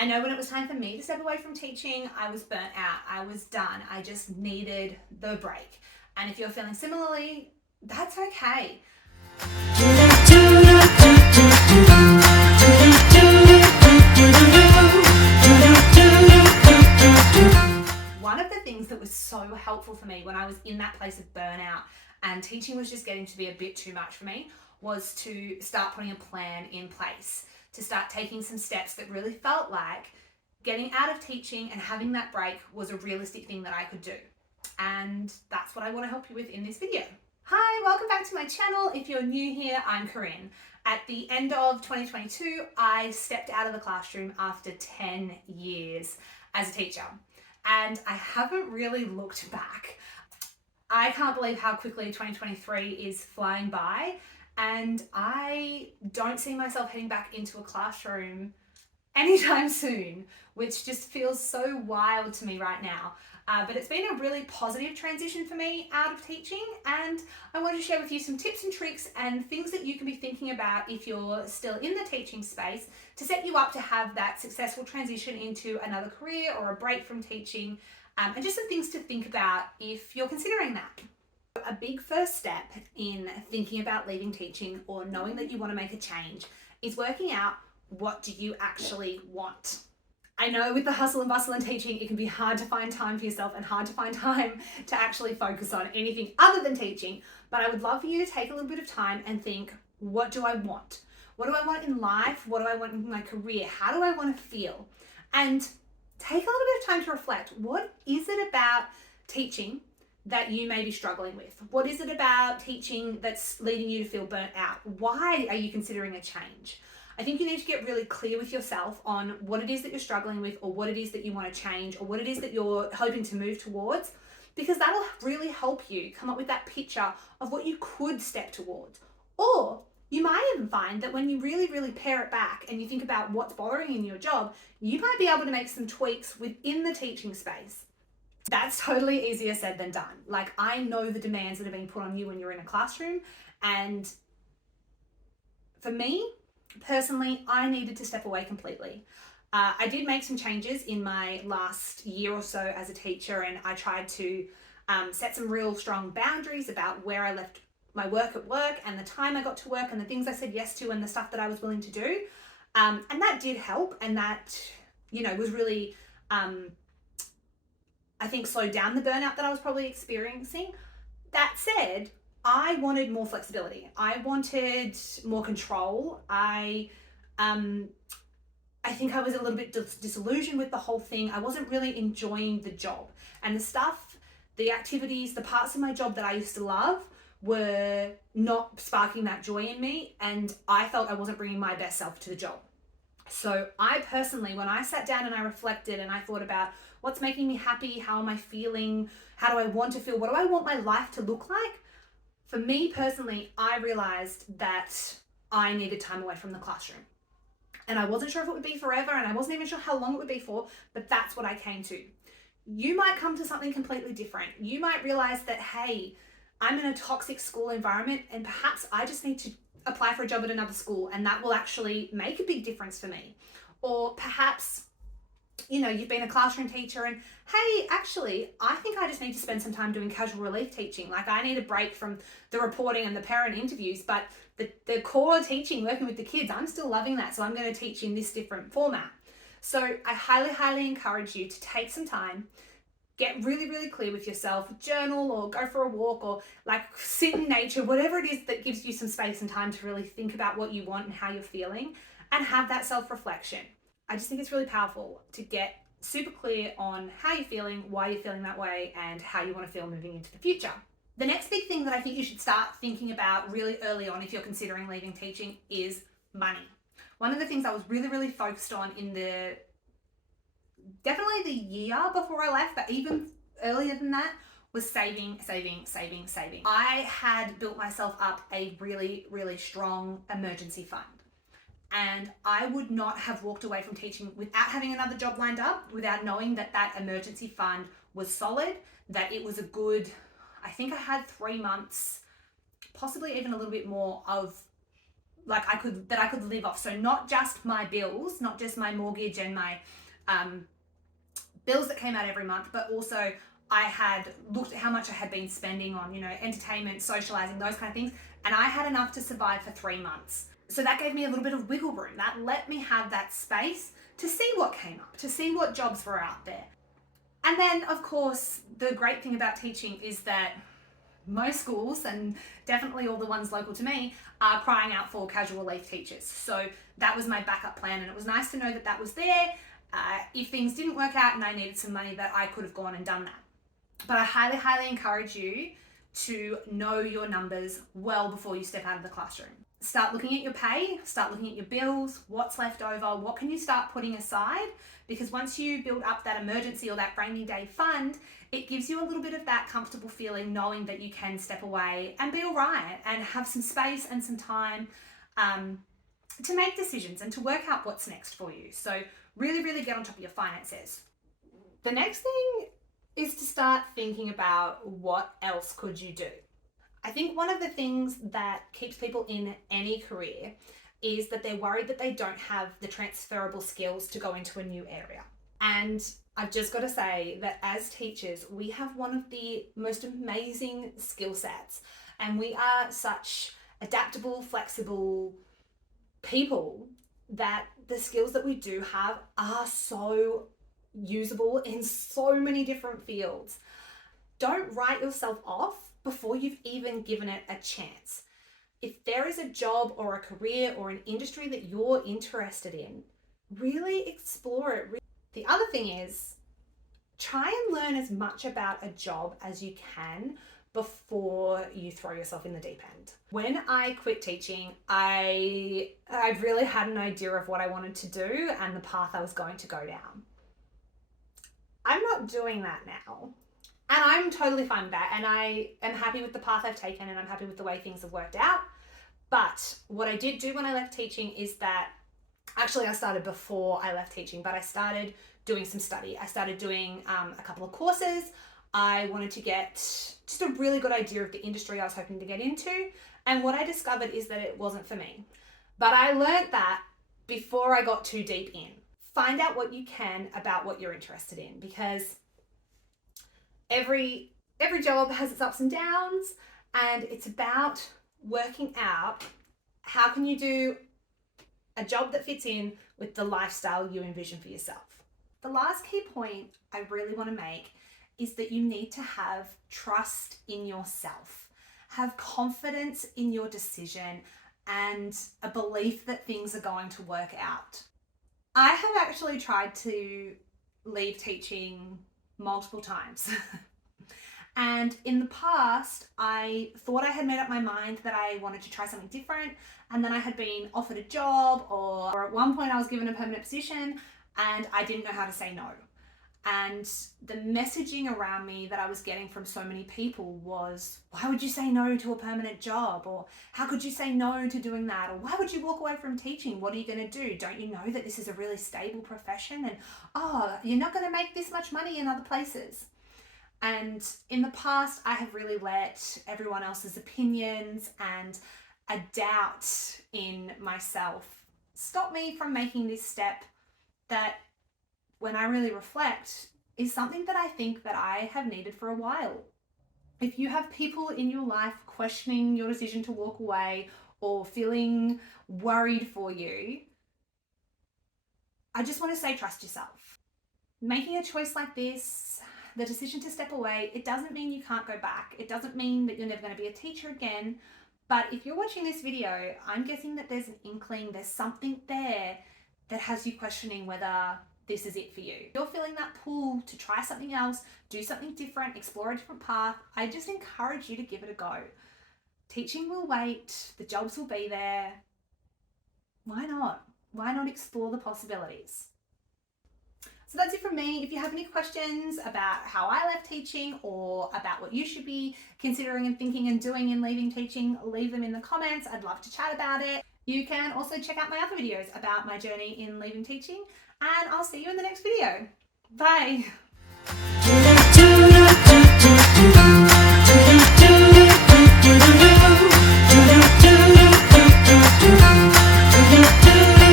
I know when it was time for me to step away from teaching, I was burnt out. I was done. I just needed the break. And if you're feeling similarly, that's okay. One of the things that was so helpful for me when I was in that place of burnout and teaching was just getting to be a bit too much for me was to start putting a plan in place, to start taking some steps that really felt like getting out of teaching and having that break was a realistic thing that I could do. And that's what I want to help you with in this video. Hi, welcome back to my channel. If you're new here, I'm Corinne. At the end of 2022, I stepped out of the classroom after 10 years as a teacher, and I haven't really looked back. I can't believe how quickly 2023 is flying by, and I don't see myself heading back into a classroom anytime soon, which just feels so wild to me right now. But it's been a really positive transition for me out of teaching, and I want to share with you some tips and tricks and things that you can be thinking about if you're still in the teaching space to set you up to have that successful transition into another career or a break from teaching, and just some things to think about if you're considering that. A big first step in thinking about leaving teaching or knowing that you want to make a change is working out, what do you actually want? I know with the hustle and bustle in teaching, it can be hard to find time for yourself and hard to find time to actually focus on anything other than teaching. But I would love for you to take a little bit of time and think, what do I want? What do I want in life? What do I want in my career? How do I want to feel? And take a little bit of time to reflect. What is it about teaching that you may be struggling with? What is it about teaching that's leading you to feel burnt out? Why are you considering a change? I think you need to get really clear with yourself on what it is that you're struggling with, or what it is that you want to change, or what it is that you're hoping to move towards, because that'll really help you come up with that picture of what you could step towards. Or you might even find that when you really pare it back and you think about what's bothering you in your job, you might be able to make some tweaks within the teaching space. That's totally easier said than done. Like, I know the demands that are being put on you when you're in a classroom, and for me, personally, I needed to step away completely. I did make some changes in my last year or so as a teacher, and I tried to set some real strong boundaries about where I left my work at work and the time I got to work and the things I said yes to and the stuff that I was willing to do. And that did help, and that, was really, I think, slowed down the burnout that I was probably experiencing. That said, I wanted more flexibility. I wanted more control. I think I was a little bit disillusioned with the whole thing. I wasn't really enjoying the job, and the stuff, the activities, the parts of my job that I used to love were not sparking that joy in me, and I felt I wasn't bringing my best self to the job. So I personally, when I sat down and I reflected and I thought about what's making me happy, how am I feeling, how do I want to feel, what do I want my life to look like? For me personally, I realized that I needed time away from the classroom. And I wasn't sure if it would be forever, and I wasn't even sure how long it would be for, but that's what I came to. You might come to something completely different. You might realize that, hey, I'm in a toxic school environment, and perhaps I just need to apply for a job at another school, and that will actually make a big difference for me. Or perhaps, you've been a classroom teacher and, hey, actually, I think I just need to spend some time doing casual relief teaching. Like, I need a break from the reporting and the parent interviews, but the core teaching, working with the kids, I'm still loving that. So I'm going to teach in this different format. So I highly encourage you to take some time, get really clear with yourself, journal or go for a walk or like sit in nature, whatever it is that gives you some space and time to really think about what you want and how you're feeling, and have that self-reflection. I just think it's really powerful to get super clear on how you're feeling, why you're feeling that way, and how you want to feel moving into the future. The next big thing that I think you should start thinking about really early on if you're considering leaving teaching is money. One of the things I was really focused on in definitely the year before I left, but even earlier than that, was saving. I had built myself up a really strong emergency fund. And I would not have walked away from teaching without having another job lined up, without knowing that that emergency fund was solid, that it was a good, I think I had 3 months, possibly even a little bit more, of I could live off. So not just my bills, not just my mortgage and my bills that came out every month, but also I had looked at how much I had been spending on, entertainment, socializing, those kind of things, and I had enough to survive for 3 months. So that gave me a little bit of wiggle room. That let me have that space to see what came up, to see what jobs were out there. And then, of course, the great thing about teaching is that most schools, and definitely all the ones local to me, are crying out for casual leave teachers. So that was my backup plan, and it was nice to know that that was there. If things didn't work out and I needed some money, that I could have gone and done that. But I highly, highly encourage you to know your numbers well before you step out of the classroom. Start looking at your pay, start looking at your bills, what's left over, what can you start putting aside? Because once you build up that emergency or that rainy day fund, it gives you a little bit of that comfortable feeling knowing that you can step away and be all right and have some space and some time to make decisions and to work out what's next for you. So really, really get on top of your finances. The next thing is to start thinking about what else could you do. I think one of the things that keeps people in any career is that they're worried that they don't have the transferable skills to go into a new area. And I've just got to say that as teachers, we have one of the most amazing skill sets, and we are such adaptable, flexible people that the skills that we do have are so usable in so many different fields. Don't write yourself off before you've even given it a chance. If there is a job or a career or an industry that you're interested in, really explore it. The other thing is, try and learn as much about a job as you can before you throw yourself in the deep end. When I quit teaching, I really had an idea of what I wanted to do and the path I was going to go down. I'm not doing that now. And I'm totally fine with that. And I am happy with the path I've taken, and I'm happy with the way things have worked out. But what I did do when I left teaching is that, actually I started before I left teaching, but I started doing some study. I started doing a couple of courses. I wanted to get just a really good idea of the industry I was hoping to get into. And what I discovered is that it wasn't for me. But I learned that before I got too deep in. Find out what you can about what you're interested in, because every job has its ups and downs, and it's about working out how can you do a job that fits in with the lifestyle you envision for yourself. The last key point I really want to make is that you need to have trust in yourself, have confidence in your decision, and a belief that things are going to work out. I have actually tried to leave teaching multiple times. And in the past, I thought I had made up my mind that I wanted to try something different. And then I had been offered a job, or at one point I was given a permanent position, and I didn't know how to say no. And the messaging around me that I was getting from so many people was, why would you say no to a permanent job? Or how could you say no to doing that? Or why would you walk away from teaching? What are you going to do? Don't you know that this is a really stable profession? And you're not going to make this much money in other places. And in the past, I have really let everyone else's opinions and a doubt in myself stop me from making this step that, when I really reflect, is something that I think that I have needed for a while. If you have people in your life questioning your decision to walk away or feeling worried for you, I just want to say trust yourself. Making a choice like this, the decision to step away, it doesn't mean you can't go back. It doesn't mean that you're never going to be a teacher again. But if you're watching this video, I'm guessing that there's an inkling, there's something there that has you questioning whether this is it for you. If you're feeling that pull to try something else, do something different, explore a different path, I just encourage you to give it a go. Teaching will wait, the jobs will be there. Why not? Why not explore the possibilities? So that's it from me. If you have any questions about how I left teaching or about what you should be considering and thinking and doing in leaving teaching, leave them in the comments. I'd love to chat about it. You can also check out my other videos about my journey in leaving teaching, and I'll see you in the next video. Bye.